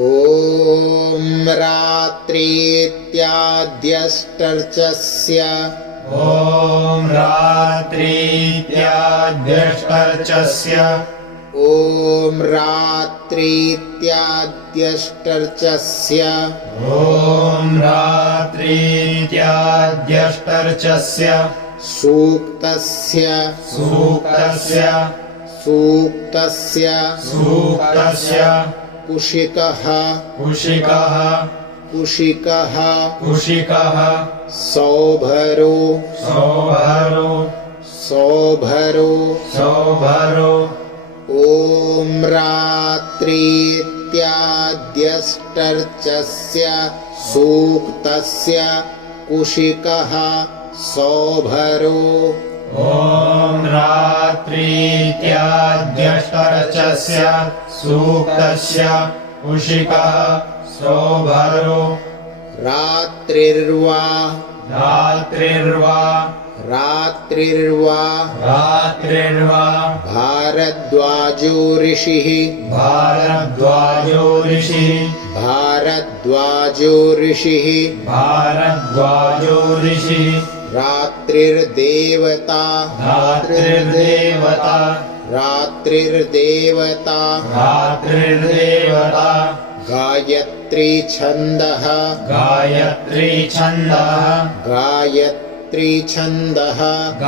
ॐ रात्रीत्याद्यष्टर्चस्य ॐ रात्रीत्याद्यष्टर्चस्य ॐ रात्रीत्याद्यष्टर्चस्य ॐ रात्रीत्याद्यष्टर्चस्य सूक्तस्य कुशिकः सौभरो ॐ रात्रीत्याद्यष्टर्चस्य सूक्तस्य कुशिकः सौभरो ॐ रात्रीत्याद्यष्टर्चस्य सूक्तस्य कुशिकः सौभरो रात्रिर्वा भारद्वाजो ऋषिः रात्रिर्देवता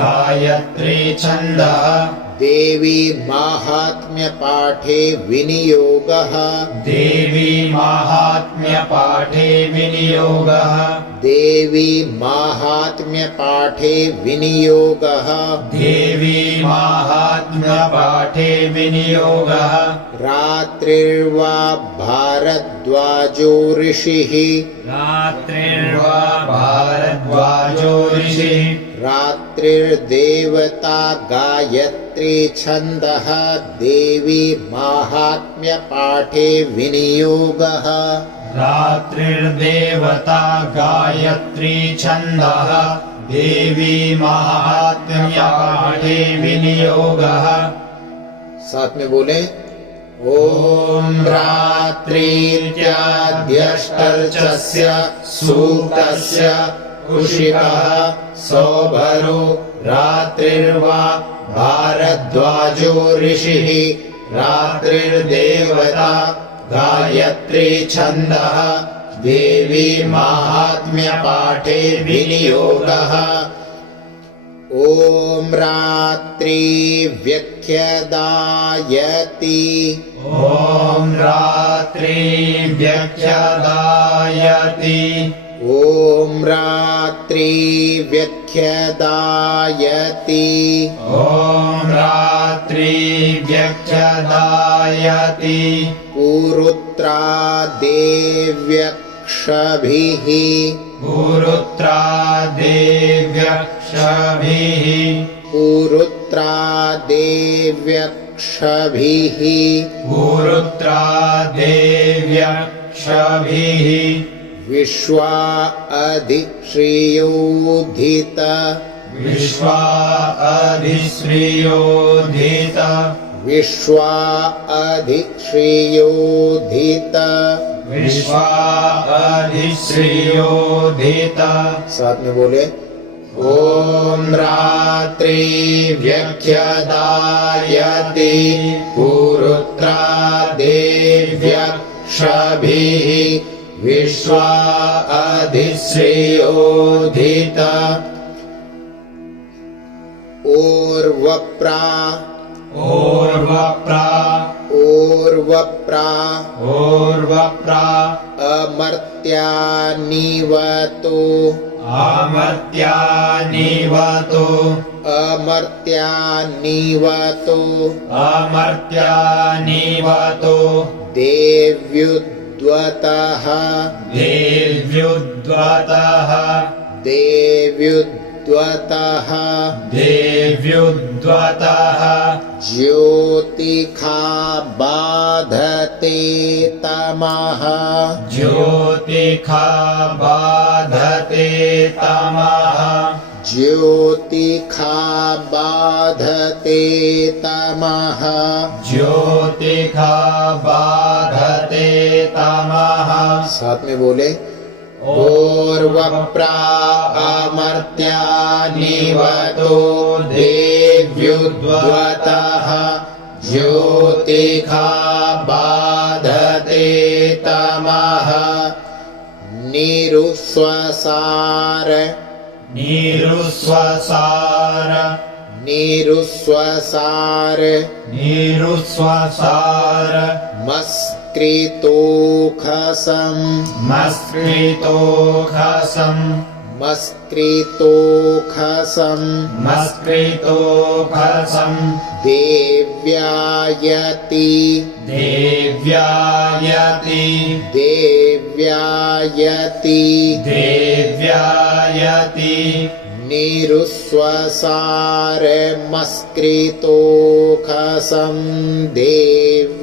गायत्री छन्दः देवी माहात्म्यपाठे विनियोगः रात्रिर्वा भारद्वाजो ऋषिः रात्रिर्देवता गायत्री छन्दः देवी माहात्म्यपाठे विनियोगः रात्रिर्देवता गायत्री छन्दः देवी माहात्म्यपाठे विनियोगः। साथ में बोले ॐ रात्रीत्याद्यष्टर्चस्य सूक्तस्य कुशिकः सौभरो रात्रिर्वा भारद्वाजो ऋषिः रात्रिर्देवता गायत्री छन्दः देवी माहात्म्यपाठे विनियोगः। ॐ रात्रि व्यख्यदायति ॐ रात्रि व्यख्यदायति ॐ रात्रि व्यख्यदायति ॐ रात्रि व्यख्यदायति पुरुत्रा देव्यक्षभिः विश्वा अधिश्रियोधित साथ में बोले ॐ रात्रि व्यख्यदायति पुरुत्रा देव्यक्षभिः विश्वा अधिश्रियोधित ओर्वप्रा अमर्त्यानिवतो देव्युद्वतः ज्योतिखा बाधते तमः ज्योतिखा बाधते तमः ज्योतिखा बाधते तमः साथ में बोले पूर्वप्रामर्त्या निवतो देव्युद्वतः ज्योतिखा बाधते तमः निरुस्वसार निरुस्वसार निरुस्वसार निरुस्वसार मस्कृतोखसं मस्कृतोखसं मस्कृतोखसं मस्कृतोखसं देव्यायति देव्यायति देव्यायति देव्यायति निरुस्वसारमस्कृतोखसं देव्यायति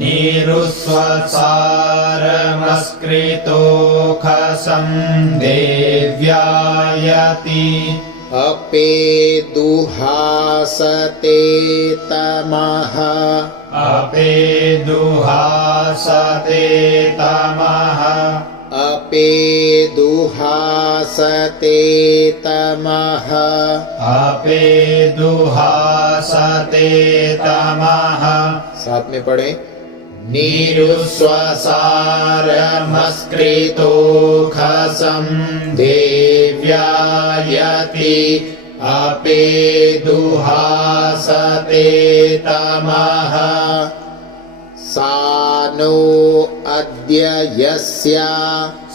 निरुस्वसारमस्कृतोखसं देव्यायति अपेदुहासते तमः अपेदुहासते तमः अपेदुहासते तमः अपेदुहासते तमः साथ में पढ़े निरुस्वसारमस्कृतोखसं देव्यायति अपेदुहासते तमः सा नो अद्य यस्य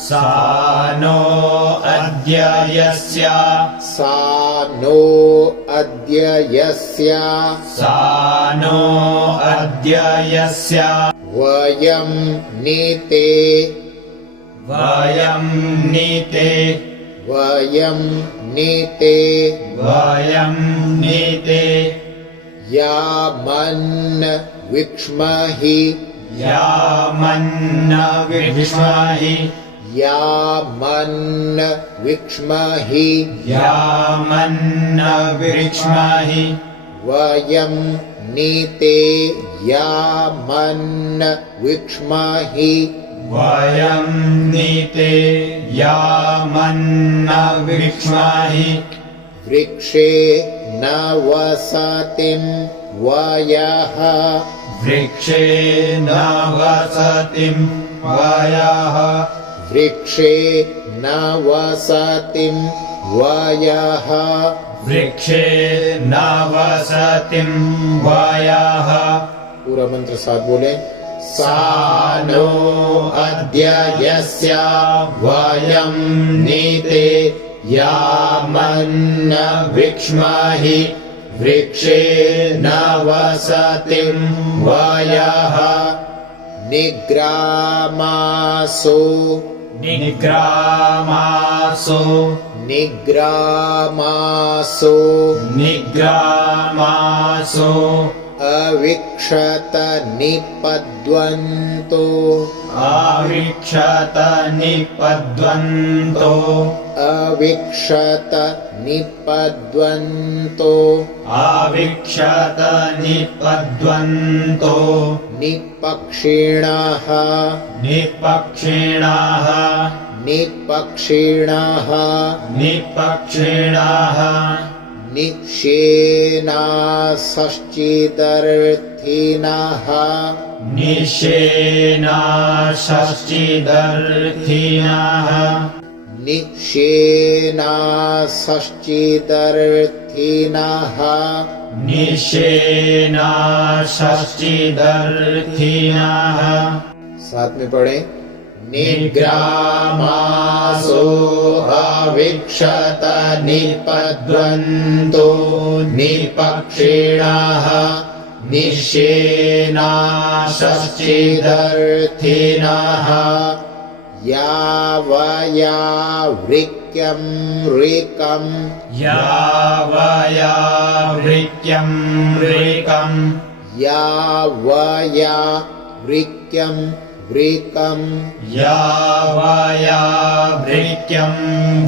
सा नो अद्य यस्य सा नो अद्य यस्य सा नो अद्य यस्य वयं नीते वयं नीते वयं नीते वयं नीते यामन्न विक्ष्महि यामन्न विक्ष्महि यामन्न विक्ष्महि यामन्न विक्ष्महि वयं नीते यामन्न विक्ष्महि वयं नीते यामन्न विक्ष्महि वृक्षे न वसतिं वयः वृक्षे न वसतिं वयः वृक्षे न वसतिं वयः वृक्षे न वसतिं वयः पूरा मंत्र साथ बोले सा नो अद्य यस्य वयं नीते यामन्न विक्ष्महि वृक्षे न वसतिं वयः निग्रामासो निग्रामासो निग्रामासो निग्रामासो अविक्षत निपद्वन्तो आविक्षत निपद्वन्तो अविक्षत निपद्वन्तो आविक्षत निपद्वन्तो निपक्षिणः निपक्षिणः निपक्षिणः निपक्षिणः निक्षेनासश्चिदर्थिनः निषेणाश्चिदर्थिनः निक्षेनासश्चिदर्थिनः निषेणाश्चिदर्थिनः साथ में पढ़े निग्रामासो अविक्षत निपद्वन्तो निपक्षिणः निषेणाश्चिदर्थिनः यावयावृक्यं ऋकं यावयावृक्यं ऋकं यावयावृक्यं वृकं यावयावृक्यं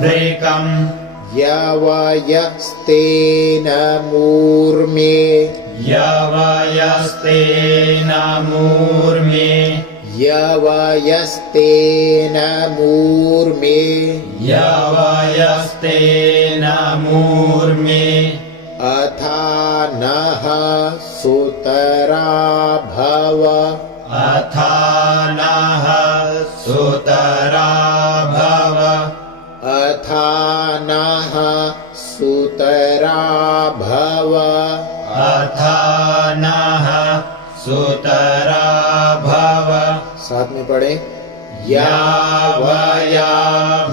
वृकं यवयस्तेन मूर्मे यवयस्तेन मूर्मे यवयस्तेन मूर्मे यवयस्तेन मूर्मे अथा नः सुतरा भव अथा नः सुतरा भव अथा नः सुतरा भव अथा नः सुतरा भव। साथ में पढ़े यावया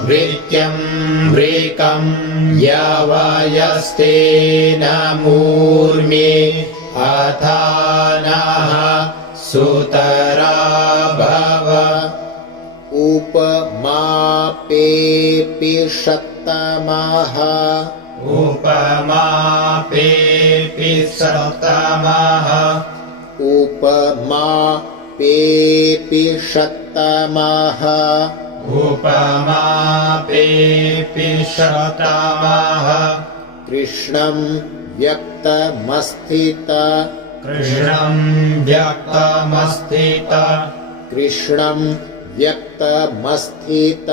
भृत्यं भृकं यवयस्तेन मूर्मे अथा नः सुतरा भव। उपमापेऽपि शतमः उपमापेऽपि शतमः उपमापेऽपि शतमः उपमापेऽपि शतमः कृष्णं व्यक्तमस्थित कृष्णं व्यक्तमस्थित कृष्णं व्यक्तमस्थित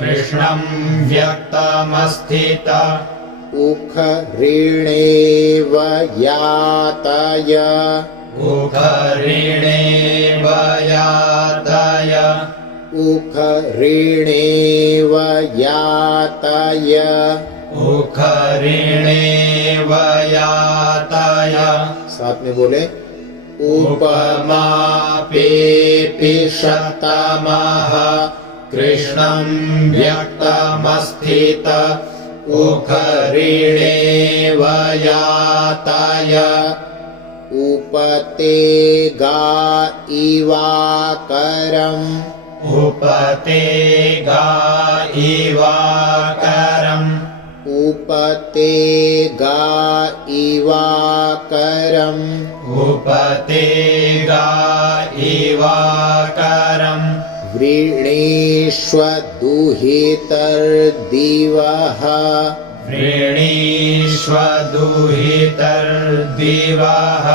कृष्णं व्यक्तमस्थित उखऋणेव यातय उखऋणेव यातय उखऋणेव यातय उखऋणेव यातय। साथ में बोले उपमापेऽपि शतमः कृष्णं व्यक्तमस्थित उखऋणेव यातय उपतेगा इवाकरम् उपतेगा इवाकरम् उपतेगा इवाकरम् उपतेगा इवाकरम् वृणीष्वदुहितर्दिवः वृणीष्वदुहितर्दिवः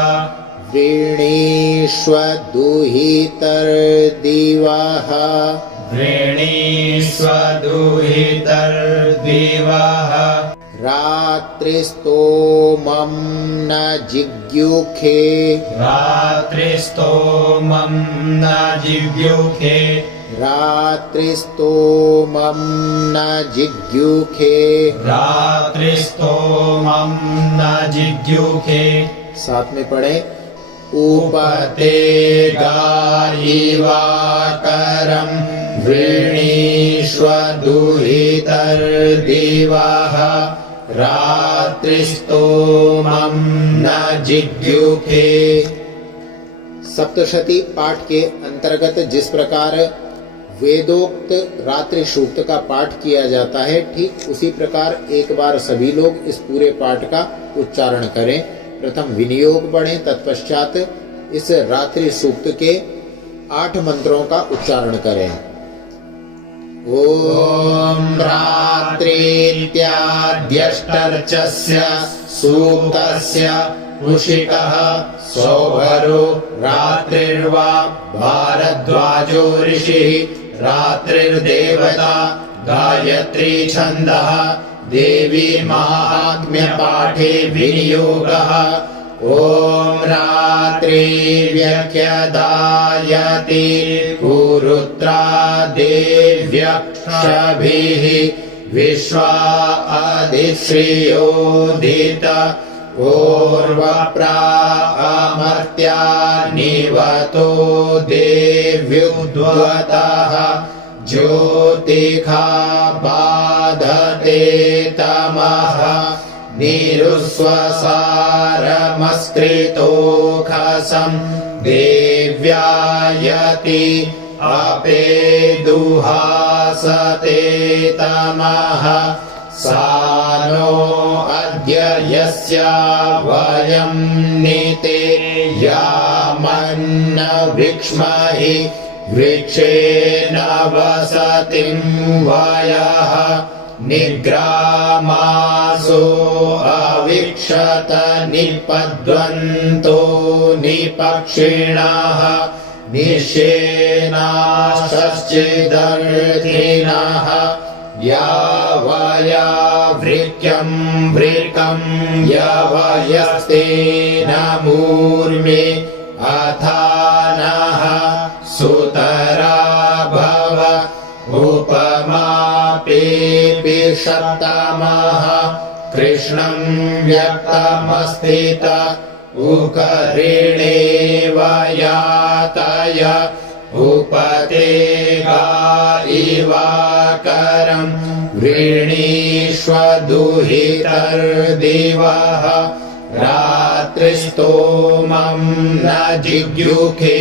वृणीष्वदुहितर्दिवः वृणीष्वदुहितर्दिवः रात्रिस्तोमं न जिज्ञुखे रात्रिस्तोमं न जिज्ञुखे रात्रिस्तोमं न जिज्ञुखे रात्रिस्तोमं न जिज्ञुखे। साथ में पढ़े उपतेगा इवाकरम् वृणीष्वदुहितर्दिवः रात्रिस्तोमं न जिज्ञुखे। सप्तशती पाठ के अंतर्गत जिस प्रकार वेदोक्त रात्रि सूक्त का पाठ किया जाता है, ठीक उसी प्रकार एक बार सभी लोग इस पूरे पाठ का उच्चारण करें। प्रथम विनियोग पढ़ें, तत्पश्चात इस रात्रि सूक्त के 8 मंत्रों का उच्चारण करें। ॐ रात्रित्याद्यष्टर्चस्य सूक्तस्य उषिकः सौभरो रात्रिर्वा भारद्वाजो ऋषिः रात्रिर्देवता गायत्री छन्दः देवी माहात्म्यपाठे विनियोगः। ॐ रात्रिर्व्यख्यदायते पुरुत्रा देव्यक्षभिः विश्वा अधिश्रियोदित पूर्वप्रा अमर्त्या निवतो देव्युद्वतः ज्योतिखा बाधते तमः निरुस्वसारमस्कृतोखसं देव्यायति अपेदुहासते तमः सानो अद्य यस्य वयं नीते यामन्न वृक्ष्महि वृक्षेण वसतिं वयः निग्रामासो अवीक्षत निपद्वन्तो निपक्षिणः निश्चेनाश्चिदर्थिनः यावया वृक्यं वृकं यवयस्तेन मूर्मे अथानः सुतरा भव उपमापेऽपिषत्तमः कृष्णं व्यक्तमस्थित उकरिणेव यातय उपतेगा इवाकरं वृणीष्व दुहितर्दिवः रात्रिस्तोमं न जिज्ञुखे